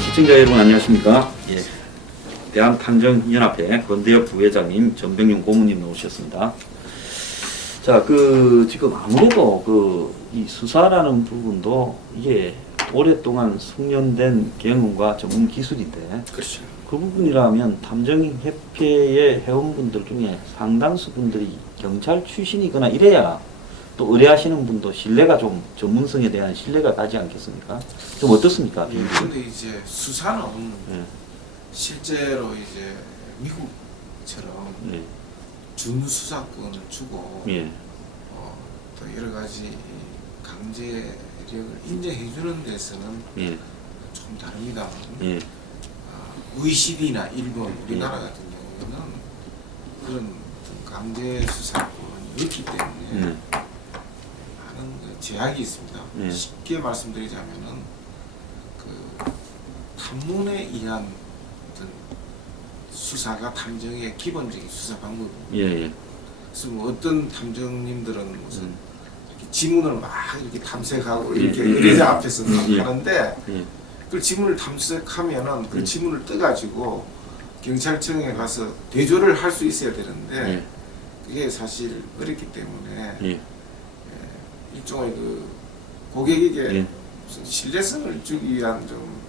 시청자 여러분 안녕하십니까? 예. 대한탕정연합회 권대엽 부회장님, 전병용 고문님 나오셨습니다. 자, 지금 아무래도 이 수사라는 부분도 이게 오랫동안 숙련된 경험과 전문 기술인데, 그렇죠. 그 부분이라면 탐정협회의 회원분들 중에 상당수 분들이 경찰 출신이거나 이래야 또 의뢰하시는 분도 신뢰가 좀 전문성에 대한 신뢰가 가지 않겠습니까? 좀 어떻습니까? 근데 이제 수사는 예. 실제로 이제 미국처럼 예. 준수사권을 주고 예. 또 여러 가지 강제력을 인정해 주는 데서는 예. 좀 다릅니다. 예. OECD나 일본, 우리나라 같은 경우에는 그런 강제 수사권이 없기 때문에 많은 제약이 있습니다. 쉽게 말씀드리자면은 탐문에 의한 어떤 수사가 탐정의 기본적인 수사 방법입니다. 예. 그래서 뭐 어떤 탐정님들은 무슨 이렇게 지문을 막 이렇게 탐색하고 이렇게 의뢰자 앞에서 하는데 그 지문을 탐색하면은 그 지문을 떠가지고 경찰청에 가서 대조를 할 수 있어야 되는데 그게 사실 어렵기 때문에 일종의 고객에게 무슨 신뢰성을 주기 위한 좀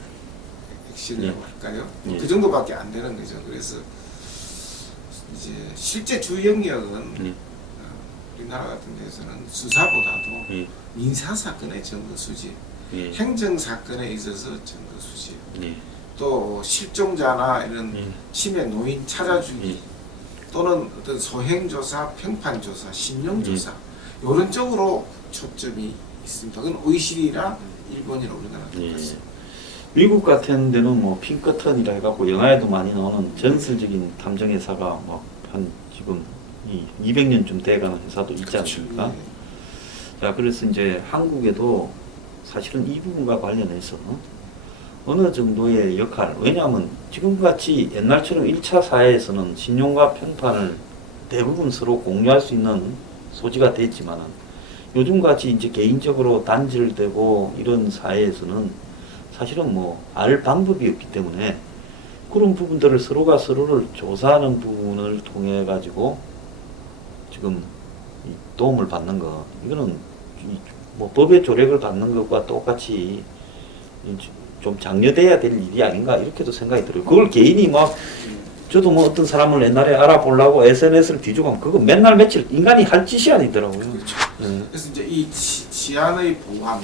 액션이라고 할까요? 그 정도밖에 안 되는 거죠. 그래서 이제 실제 주 영역은 우리나라 같은 데서는 수사보다도 민사 사건의 증거 수집, 행정 사건에 있어서 증거 수집, 또 실종자나 이런 치매 노인 찾아주기, 또는 어떤 소행 조사, 평판 조사, 신용 조사 이런 쪽으로 초점이 있습니다. 그건 OECD나 일본이나 우리나라 똑같습니다. 미국 같은 데는 핑커턴이라 해갖고 영화에도 많이 나오는 전설적인 탐정 회사가 한 지금 200년쯤 돼가는 회사도 있지 않습니까? 자, 그래서 이제 한국에도 사실은 이 부분과 관련해서 어느 정도의 역할, 왜냐하면 지금같이 옛날처럼 1차 사회에서는 신용과 평판을 대부분 서로 공유할 수 있는 소지가 됐지만은 요즘같이 이제 개인적으로 단절되고 이런 사회에서는 사실은 알 방법이 없기 때문에 그런 부분들을 서로가 서로를 조사하는 부분을 통해 가지고 지금 도움을 받는 거, 이거는 법의 조력을 받는 것과 똑같이 좀 장려돼야 될 일이 아닌가 이렇게도 생각이 들어요. 그걸 개인이 저도 어떤 사람을 옛날에 알아보려고 SNS를 뒤져가면 그거 맨날 며칠 인간이 할 짓이 아니더라고요. 그렇죠. 그래서 이제 이 치안의 보안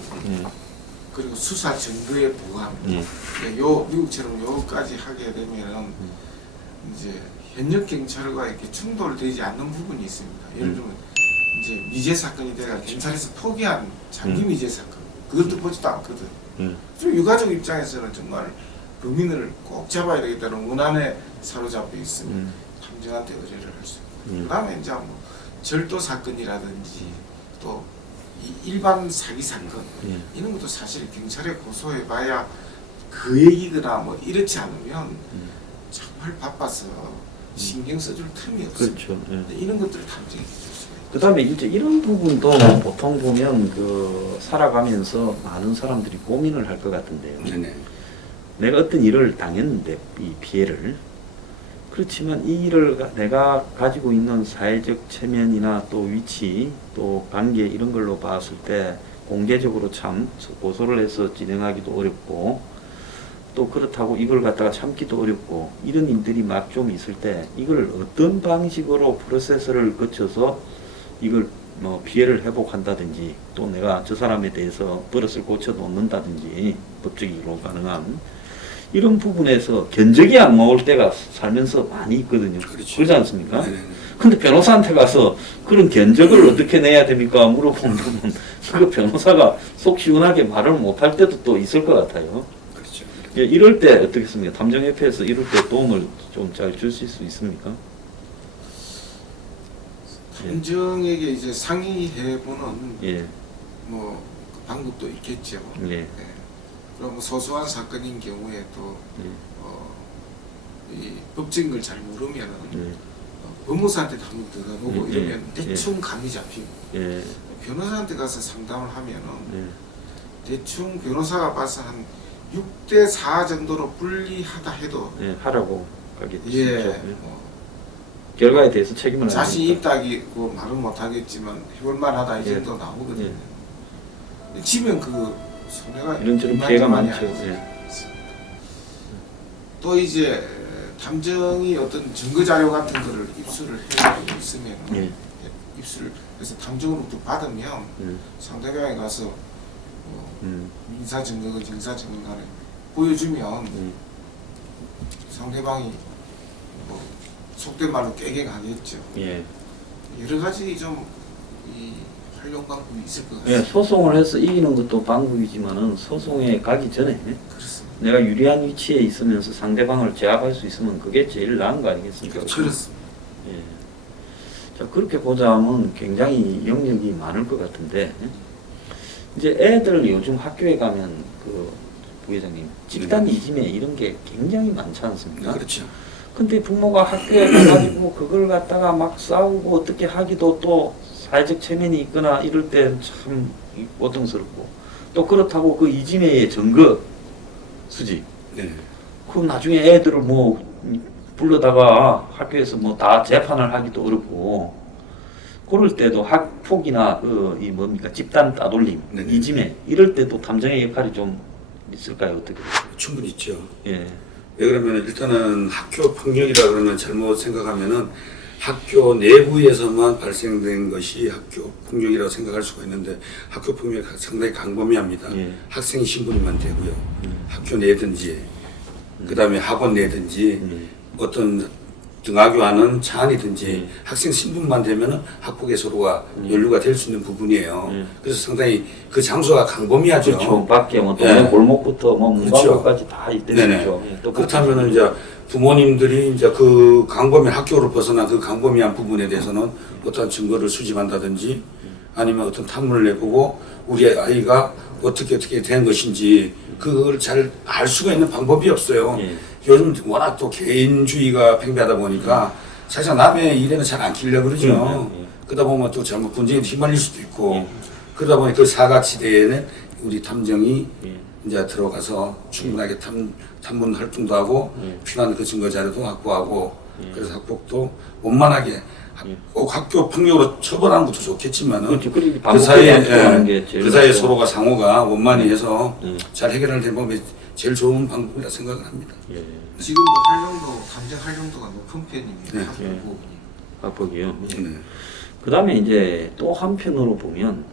그리고 수사 증거의 보안, 요 미국처럼 요까지 하게 되면 이제 현역 경찰과 이렇게 충돌되지 않는 부분이 있습니다. 예를 들면 이제 미제 사건이 돼가 경찰에서 포기한 장기 미제 사건, 그것도 보지도 않거든. 좀 유가족 입장에서는 정말 범인을 꼭 잡아야 되겠다는 원한에 사로잡혀 있으면 탐정한테 의뢰를 할 수 있고, 그다음에 이제 절도 사건이라든지 또 일반 사기 사건 이런 것도 사실 경찰에 고소해봐야 그 얘기거나 이렇지 않으면 정말 바빠서 신경 써줄 틈이 없어요. 그렇죠. 이런 것들을 탐정해 줄 수가 있고. 그다음에 이제 이런 부분도 보통 보면 살아가면서 많은 사람들이 고민을 할 것 같은데요. 내가 어떤 일을 당했는데 이 피해를, 그렇지만 이 일을 내가 가지고 있는 사회적 체면이나 또 위치 또 관계 이런 걸로 봤을 때 공개적으로 참 고소를 해서 진행하기도 어렵고, 또 그렇다고 이걸 갖다가 참기도 어렵고, 이런 일들이 막 좀 있을 때 이걸 어떤 방식으로 프로세스를 거쳐서 이걸 피해를 회복한다든지, 또 내가 저 사람에 대해서 버릇을 고쳐 놓는다든지 법적으로 가능한 이런 부분에서 견적이 안 나올 때가 살면서 많이 있거든요. 그렇죠. 그렇지 않습니까? 근데 변호사한테 가서 그런 견적을 어떻게 내야 됩니까? 물어보면 그 변호사가 속 시원하게 말을 못할 때도 또 있을 것 같아요. 그렇죠. 이럴 때 어떻겠습니까? 탐정협회에서 이럴 때 도움을 좀 잘 주실 수 있습니까? 탐정에게 이제 상의해보는 그 방법도 있겠죠. 그럼 소소한 사건인 경우에 또 이 법적인 걸 잘 모르면 법무사한테 한번 들어가보고 이러면 대충 감이 잡히고, 변호사한테 가서 상담을 하면은 대충 변호사가 봐서 한 6대4 정도로 분리하다 해도 예, 하라고 하겠죠. 예, 예. 결과에 대해서 책임을 자신 안 있다고 말은 못하겠지만 해볼만하다 이 예. 정도 나오거든요. 지면 그 손해가 이런저런 이만저만이 피해가 많죠. 아니지. 예. 또 이제 탐정이 어떤 증거 자료 같은 거를 입수를 해 있으면 예. 입수를 해서 탐정으로부터 받으면 상대방에 가서 민사 증거건 형사 증거 간에 보여주면 상대방이 뭐 속된 말로 깨갱하겠죠. 예. 여러 가지 좀 이 활용 방법이 있을 것 예, 같습니다. 소송을 해서 이기는 것도 방법이지만은 소송에 가기 전에 그렇습니다. 내가 유리한 위치에 있으면서 상대방을 제압할 수 있으면 그게 제일 나은 거 아니겠습니까? 그렇습니다. 예. 자, 그렇게 보자면 굉장히 영역이 많을 것 같은데, 이제 애들 요즘 학교에 가면 그 부회장님 집단 이지매 이런 게 굉장히 많지 않습니까? 그렇죠. 근데 부모가 학교에 가가지고 그걸 갖다가 막 싸우고 어떻게 하기도 또 사회적 체면이 있거나 이럴 때 참 고통스럽고, 또 그렇다고 그 이지매의 증거 수집, 네. 그 나중에 애들을 뭐 불러다가 학교에서 뭐 다 재판을 하기도 어렵고, 그럴 때도 학폭이나 그 이 뭡니까 집단 따돌림, 네네. 이지매 이럴 때도 탐정의 역할이 좀 있을까요? 어떻게? 충분히 있죠. 예. 왜 그러면 일단은 학교 폭력이라 그러면 잘못 생각하면은 학교 내부에서만 발생된 것이 학교 폭력이라고 생각할 수가 있는데, 학교 폭력이 상당히 광범위합니다. 예. 학생 신분만 되고요. 학교 내든지 그 다음에 학원 내든지 어떤 등하교하는 차 안이든지 학생 신분만 되면은 학폭의 서로가 연루가 될 수 있는 부분이에요. 그래서 상당히 그 장소가 광범위하죠. 그렇죠. 밖에 뭐 예. 동네 골목부터 뭐 그렇죠. 문방구까지 다 네네. 있대죠. 예. 또 그렇다면은 이제 부모님들이 이제 그 광범위 학교를 벗어난 그 광범위한 부분에 대해서는 어떤 증거를 수집한다든지 아니면 어떤 탐문을 내보고 우리 아이가 어떻게 된 것인지 그걸 잘 알 수가 있는 방법이 없어요. 예. 요즘 워낙 또 개인주의가 팽배하다 보니까 사실상 남의 일에는 잘 안 끼려고 그러죠. 예. 그러다 보면 또 잘못 분쟁에 휘말릴 수도 있고 예. 그러다 보니 그 사각지대에는 우리 탐정이 예. 이제 들어가서 충분하게 탐문 활동도 하고 필요한 그 증거 자료도 확보하고 그래서 학폭도 원만하게 꼭 학교 폭력으로 처벌하는 것도 좋겠지만은 그렇죠. 그리고 그 반복되지 사이에 않도록 하는 게 제일 그 사이에 낫죠. 서로가 상호가 원만히 해서 잘 해결할 방법이 제일 좋은 방법이라 생각을 합니다. 예. 지금도 활용도 탐정 활용도가 높은 편입니다. 네. 학교 예. 부분이. 학폭이요. 네. 그 다음에 이제 또 한편으로 보면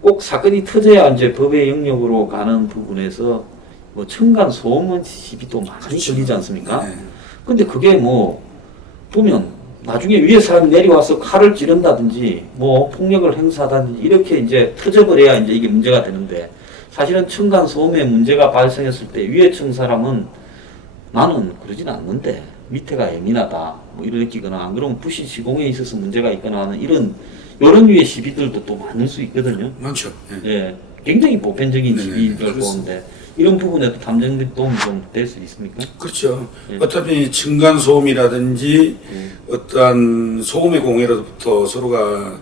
꼭 사건이 터져야 이제 법의 영역으로 가는 부분에서 뭐 층간 소음은 시비도 많이 그렇죠. 걸리지 않습니까? 네. 근데 그게 뭐 보면 나중에 위에 사람이 내려와서 칼을 찌른다든지 뭐 폭력을 행사하든지 이렇게 이제 터져버려야 이제 이게 문제가 되는데, 사실은 층간 소음에 문제가 발생했을 때 위에 층 사람은 나는 그러진 않는데 밑에가 예민하다 뭐 이렇게 느끼거나, 안 그러면 부시 시공에 있어서 문제가 있거나 하는 이런 류의 시비들도 또 많을 수 있거든요. 많죠. 예. 예, 굉장히 보편적인 네네, 시비를 그렇습니다. 보는데 이런 부분에도 탐정들이 도움이 좀 될 수 있습니까? 그렇죠. 예. 어차피 층간 소음이라든지 어떤 소음의 공해로부터 서로가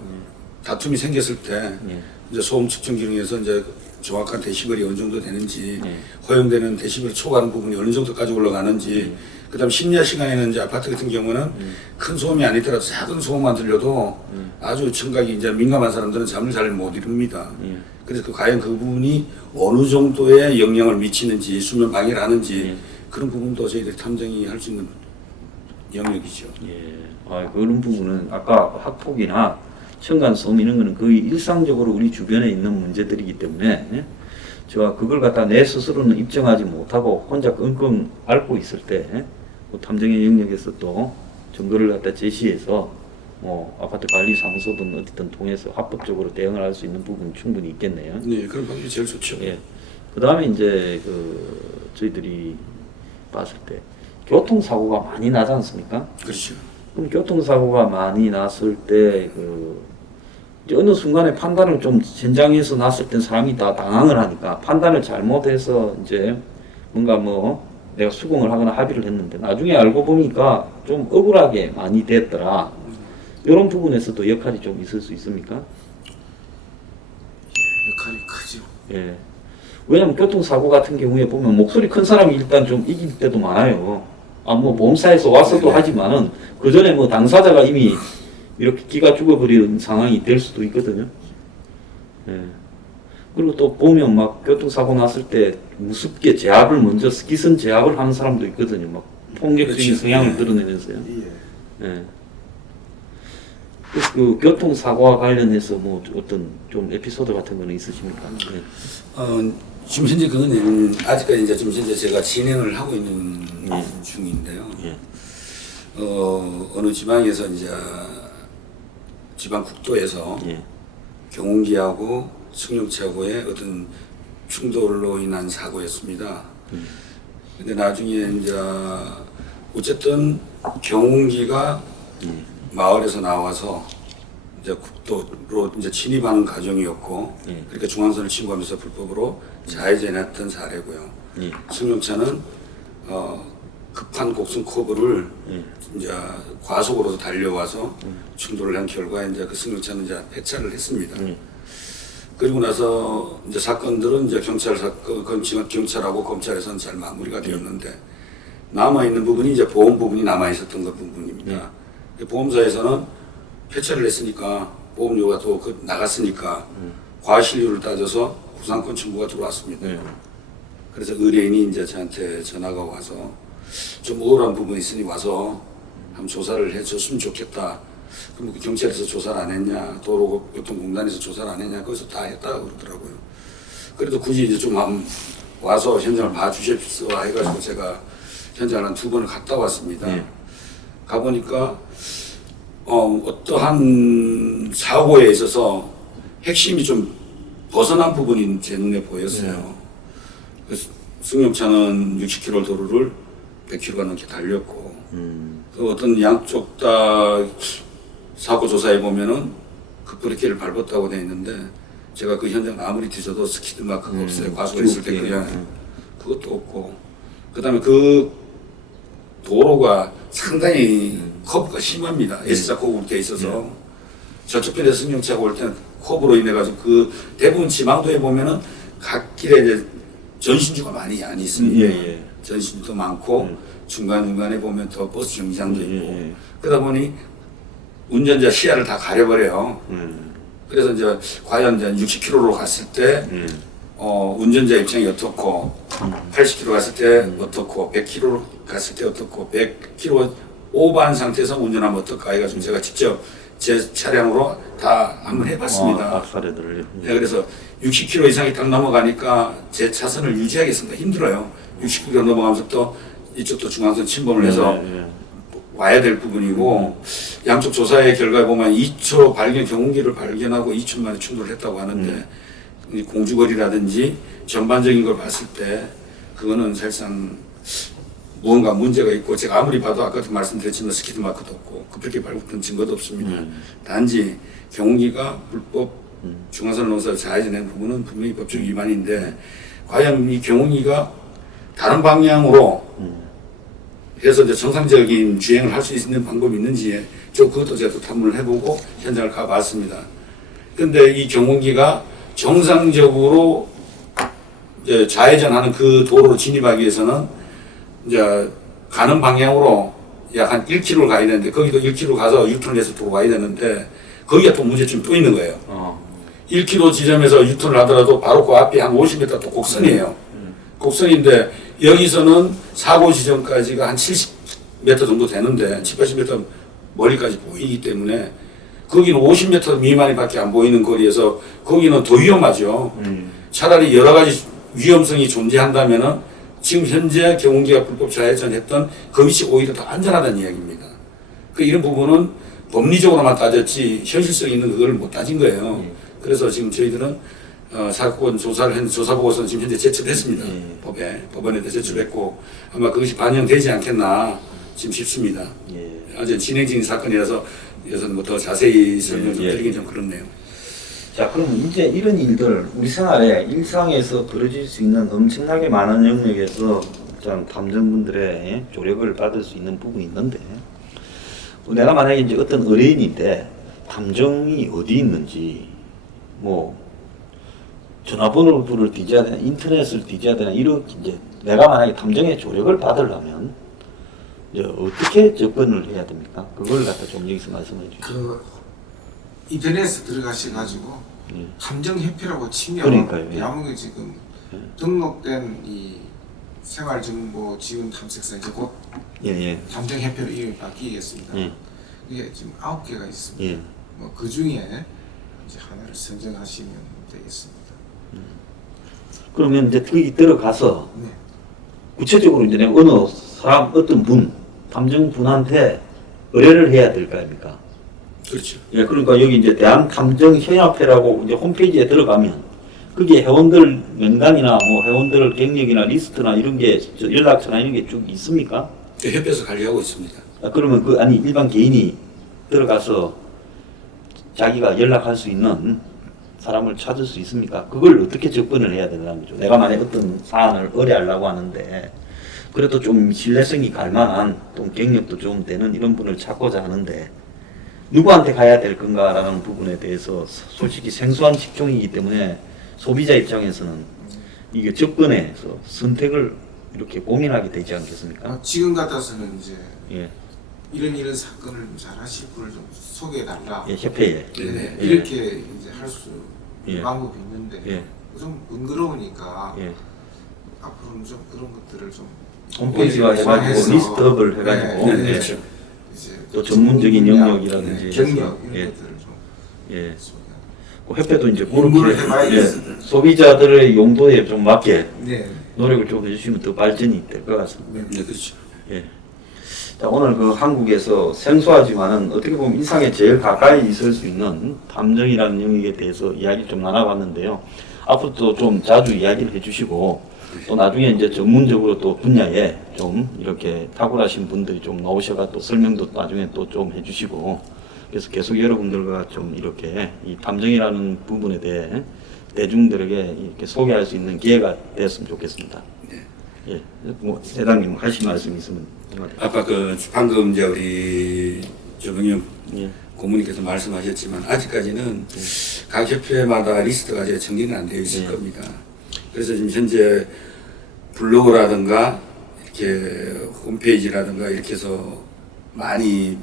다툼이 생겼을 때 예. 이제 소음 측정 기능에서 이제 정확한 데시벨이 어느 정도 되는지 예. 허용되는 데시벨을 초과하는 부분이 어느 정도까지 올라가는지 그다음 심야 시간에는 이제 아파트 같은 경우는 큰 소음이 아니더라도 작은 소음만 들려도 아주 청각이 이제 민감한 사람들은 잠을 잘 못 이룹니다. 예. 그래서 과연 그 부분이 어느 정도의 영향을 미치는지 수면 방해를 하는지 그런 부분도 저희들이 탐정이 할 수 있는 영역이죠. 예. 아, 그런 부분은 아까 학폭이나 층간소음 이런 거는 거의 일상적으로 우리 주변에 있는 문제들이기 때문에 예? 제가 그걸 갖다 내 스스로는 입증하지 못하고 혼자 끙끙 앓고 있을 때 예? 뭐 탐정의 영역에서 또 증거를 갖다 제시해서 뭐 아파트 관리 사무소든 어디든 통해서 합법적으로 대응을 할 수 있는 부분이 충분히 있겠네요. 네, 그런 방법이 제일 좋죠. 예. 그 다음에 이제 그 저희들이 봤을 때 교통사고가 많이 나지 않습니까? 그렇죠. 그럼 교통사고가 많이 났을 때 그 어느 순간에 판단을 좀 전장에서 났을 땐 사람이 다 당황을 하니까 판단을 잘못해서 이제 뭔가 뭐 내가 수긍을 하거나 합의를 했는데 나중에 알고 보니까 좀 억울하게 많이 됐더라. 이런 부분에서도 역할이 좀 있을 수 있습니까? 역할이 크죠. 예. 왜냐면 교통사고 같은 경우에 보면 목소리 큰 사람이 일단 좀 이길 때도 많아요. 뭐 보험사에서 와서도 네네. 하지만은 그 전에 뭐 당사자가 이미 이렇게 기가 죽어버리는 상황이 될 수도 있거든요. 예. 그리고 또 보면 막 교통사고 났을 때 무섭게 제압을 먼저 기선 제압을 하는 사람도 있거든요. 막 폭력적인 그렇죠. 성향을 예. 드러내면서요. 예. 예. 그 교통사고와 관련해서 뭐 어떤 좀 에피소드 같은 거는 있으십니까? 네. 지금 현재 그거는 아직까지 이제 지금 현재 제가 진행을 하고 있는 예. 중인데요. 예. 어느 지방에서 이제 지방 국도에서 예. 경운기하고 승용차하고의 어떤 충돌로 인한 사고였습니다. 근데 나중에 이제 어쨌든 경운기가 마을에서 나와서 이제 국도로 이제 진입하는 과정이었고, 예. 그러니까 중앙선을 침범해서 불법으로 좌회전했던 사례고요. 예. 승용차는 급한 곡선 커브를 예. 이제 과속으로 달려와서 충돌을 한 결과 이제 그 승용차는 이제 폐차를 했습니다. 그리고 나서 이제 사건들은 이제 경찰하고 검찰에서는 잘 마무리가 되었는데 남아 있는 부분이 이제 보험 부분이 남아 있었던 그 부분입니다. 보험사에서는 폐차를 했으니까 보험료가 또 나갔으니까 과실료를 따져서 구상권 청구가 들어왔습니다. 그래서 의뢰인이 이제 저한테 전화가 와서 좀 우울한 부분이 있으니 와서 한번 조사를 해줬으면 좋겠다. 그럼 경찰에서 조사를 안 했냐, 도로교통공단에서 조사를 안 했냐, 거기서 다 했다 그러더라고요. 그래도 굳이 이제 좀 한번 와서 현장을 봐주십시오 해가지고 제가 현장을 한 2번을 갔다 왔습니다. 가보니까 어떠한 사고에 있어서 핵심이 좀 벗어난 부분이 제 눈에 보였어요. 그래서 승용차는 60km 도로를 100km가 넘게 달렸고, 그 어떤 양쪽 다 사고 조사해 보면은 급브레이크를 밟았다고 돼 있는데 제가 그 현장 아무리 뒤져도 스키드 마크가 없어요. 과속했을 때 그냥 그것도 없고, 그다음에 그 도로가 상당히 커브가 심합니다. S자 커브로 돼 있어서 저쪽 편에 승용차가 올 때는 커브로 인해 가지고 그 대부분 지방도에 보면은 갓길에 이제 전신주가 많이 안 있습니다. 전신주도 많고 중간중간에 보면 더 버스 정류장도 있고 그러다 보니 운전자 시야를 다 가려버려요. 그래서 이제 과연 이제 60km로 갔을 때 운전자 입장이 어떻고 80km 갔을 때 어떻고 100km 갔을 때 어떻고 100km 오버한 상태에서 운전하면 어떨까 해가지고 제가 직접 제 차량으로 다 한번 해봤습니다. 사례들을. 네, 그래서 60km 이상이 딱 넘어가니까 제 차선을 유지하겠습니다. 힘들어요. 60km 넘어가면서 또 이쪽도 중앙선 침범을 해서 와야 될 부분이고 양쪽 조사의 결과에 보면 2초 경운기를 발견하고 2초 만에 충돌을 했다고 하는데 이 공주거리라든지 전반적인 걸 봤을 때 그거는 사실상 무언가 문제가 있고 제가 아무리 봐도 아까도 말씀드렸지만 스키드 마크도 없고 급하게 밟았던 증거도 없습니다. 단지 경운기가 불법 중앙선을 넘어서 좌회전한 부분은 분명히 법적 위반인데 과연 이 경운기가 다른 방향으로 해서 이제 정상적인 주행을 할 수 있는 방법이 있는지 그것도 제가 또 탐문을 해보고 현장을 가봤습니다. 근데 이 경운기가 정상적으로 이제 좌회전하는 그 도로로 진입하기 위해서는 이제 가는 방향으로 약 한 1km를 가야 되는데 거기도 1km 가서 유턴을 해서 돌아와야 되는데 거기가 또 문제점이 또 있는 거예요. 1km 지점에서 유턴을 하더라도 바로 그 앞이 한 50m 또 곡선이에요. 곡선인데 여기서는 사고 지점까지가 한 70m 정도 되는데 70-80m 멀리까지 보이기 때문에 거기는 50m 미만밖에 안 보이는 거리에서 거기는 더 위험하죠. 차라리 여러 가지 위험성이 존재한다면은 지금 현재 경운기가 불법 좌회전했던 그 위치 오히려 더 안전하다는 이야기입니다. 이런 부분은 법리적으로만 따졌지 현실성 있는 그걸 못 따진 거예요. 그래서 지금 저희들은 사건 조사를 했는데 조사 보고서는 지금 현재 제출했습니다. 법원에 제출했고 아마 그것이 반영되지 않겠나 지금 싶습니다. 아직 진행 중인 사건이라서 뭐 더 자세히 설명 좀 드리긴 좀 그렇네요. 자, 그럼 이제 이런 일들 우리 생활에 일상에서 벌어질 수 있는 엄청나게 많은 영역에서 참 탐정분들의 조력을 받을 수 있는 부분이 있는데 내가 만약에 이제 어떤 의뢰인인데 탐정이 어디 있는지 뭐 전화번호를 뒤져야 되나, 인터넷을 뒤져야 되나, 이렇게 이제 내가 만약에 탐정의 조력을 받으려면 이제 어떻게 접근을 해야 됩니까? 그걸 갖다 좀 여기서 말씀해 주시죠. 그 인터넷에 들어가셔가지고 예. 탐정협회라고 치면 그러니까요, 예. 대한민국에 지금 예. 등록된 이 생활정보 지원 탐색사 이제 곧 예, 예, 탐정협회로 이름이 바뀌겠습니다. 예, 이게 지금 9개가 있습니다. 예. 뭐 그 중에 이제 하나를 선정하시면 되겠습니다. 그러면 이제 거기 들어가서 네. 구체적으로 이제 내가 어느 사람, 어떤 분, 탐정분한테 의뢰를 해야 될 거 아닙니까? 그렇죠. 예, 그러니까 여기 이제 대한탐정협회라고 이제 홈페이지에 들어가면 거기에 회원들 명단이나 뭐 회원들 경력이나 리스트나 이런 게 연락처나 이런 게 쭉 있습니까? 협회에서 관리하고 있습니다. 아, 그러면 그 아니 일반 개인이 들어가서 자기가 연락할 수 있는 사람을 찾을 수 있습니까? 그걸 어떻게 접근을 해야 되는 거죠? 내가 만약 어떤 사안을 의뢰하려고 하는데 그래도 좀 신뢰성이 갈 만한 또 경력도 좀 되는 이런 분을 찾고자 하는데 누구한테 가야 될 건가라는 부분에 대해서 솔직히 생소한 직종이기 때문에 소비자 입장에서는 이게 접근해서 선택을 이렇게 고민하게 되지 않겠습니까? 지금 같아서는 이제 예, 이런 사건을 잘 하실 분을 좀 소개해달라. 예, 협회에. 네, 예. 이렇게 이제 할 수 예. 방법이 있는데 예. 좀 번거로우니까 예. 앞으로는 좀 그런 것들을 좀 홈페이지화 해가지고 해서, 리스트업을 해가지고 네, 예. 그렇죠. 이제 또 전문적인 영역이라든지 경력 이런 예. 것들을 좀 예. 소개하는. 그 협회도 이제 공부를 그렇게 해봐야겠습니다. 소비자들의 용도에 좀 맞게 네. 노력을 좀 해주시면 더 발전이 될 것 같습니다. 네, 그렇죠. 예. 자, 오늘 그 한국에서 생소하지만은 어떻게 보면 일상에 제일 가까이 있을 수 있는 탐정이라는 영역에 대해서 이야기 좀 나눠봤는데요. 앞으로도 좀 자주 이야기를 해주시고 또 나중에 이제 전문적으로 또 분야에 좀 이렇게 탁월하신 분들이 좀 나오셔가 또 설명도 나중에 또 좀 해주시고 그래서 계속 여러분들과 좀 이렇게 이 탐정이라는 부분에 대해 대중들에게 이렇게 소개할 수 있는 기회가 됐으면 좋겠습니다. 예, 뭐 회장님 하실 말씀 있으면 아까 그 방금 이제 우리 조병영 예, 고문님께서 말씀하셨지만 아직까지는 각 협회마다 리스트가 이제 정리는 안 되어 있을 네. 겁니다. 그래서 지금 현재 블로그라든가 이렇게 홈페이지라든가 이렇게 해서 많이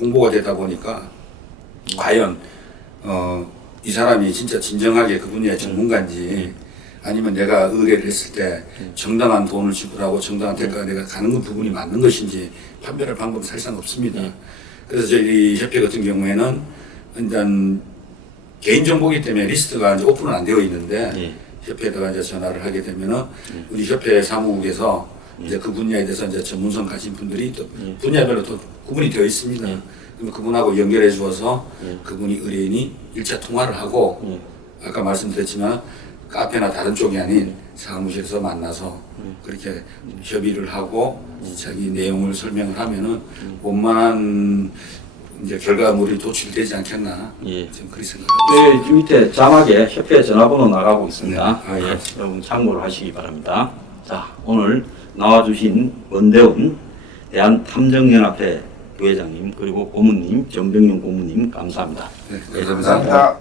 홍보가 되다 보니까 과연 이 사람이 진짜 진정하게 그 분야의 전문가인지 아니면 내가 의뢰를 했을 때 정당한 돈을 지불하고 정당한 대가가 내가 가는 그 부분이 맞는 것인지 판별할 방법이 사실상 없습니다. 그래서 저희 협회 같은 경우에는 일단 개인정보이기 때문에 리스트가 이제 오픈은 안 되어 있는데 예. 협회에다가 이제 전화를 하게 되면은 우리 협회 사무국에서 이제 그 분야에 대해서 이제 전문성 가진 분들이 또 분야별로 또 구분이 되어 있습니다. 그러면 그분하고 연결해 주어서 그분이 의뢰인이 1차 통화를 하고 아까 말씀드렸지만 카페나 다른 쪽이 아닌 사무실에서 만나서 그렇게 협의를 하고 자기 내용을 설명을 하면은 원만한 이제 결과물이 도출되지 않겠나. 예. 지금 그렇게 생각합니다. 네, 밑에 자막에 협회 전화번호 나가고 있습니다. 네. 아, 예. 여러분 참고를 하시기 바랍니다. 자, 오늘 나와주신 원대훈 대한탐정연합회 부회장님 그리고 고문님 전병용 고문님 감사합니다. 네, 감사합니다.